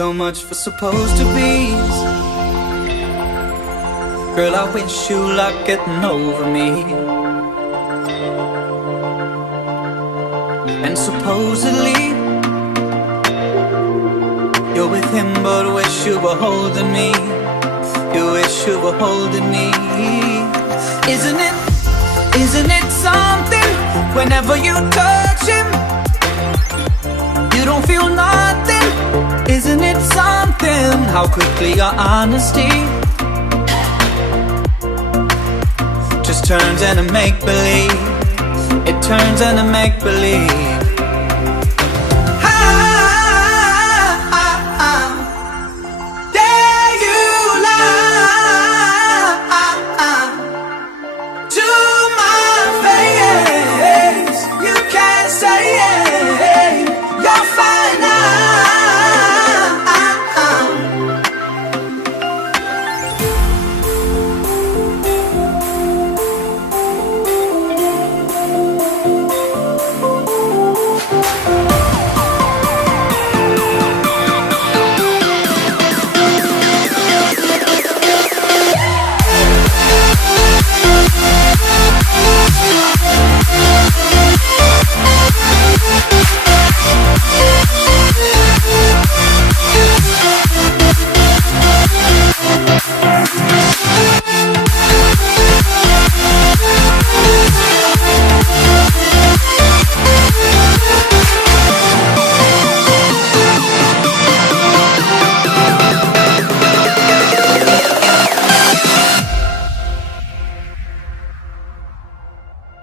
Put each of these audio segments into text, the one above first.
So much for supposed to be. Girl, I wish you luck getting over me. And supposedly you're with him, but wish you were holding me. You wish you were holding me. Isn't it something? Whenever you touch him, you don't feel nothing. Isn't it something? How quickly your honesty just turns into make-believe. It turns into make-believe.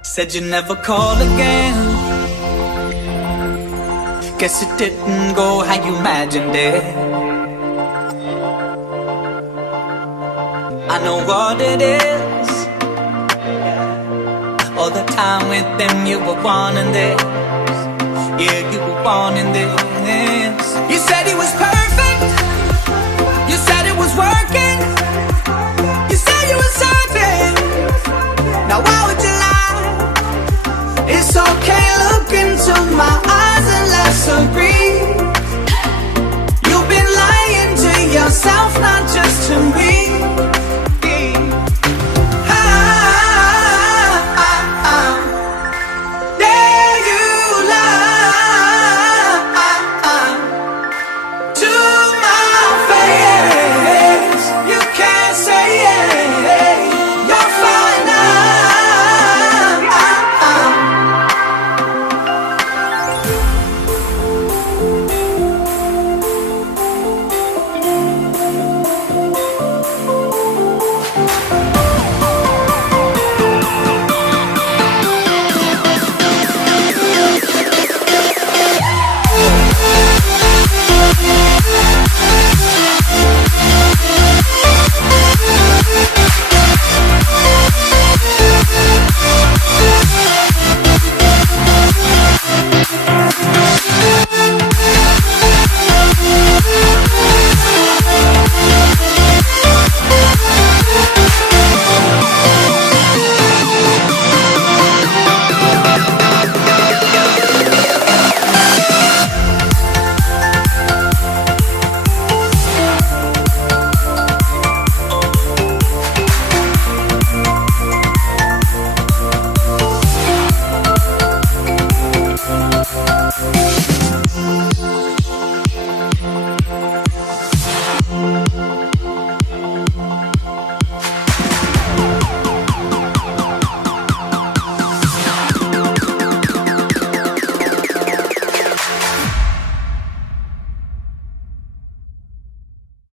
Said you'd never call again. Guess it didn't go how you imagined it. I know what it is. All the time with them you were wanting this. Yeah, you were wanting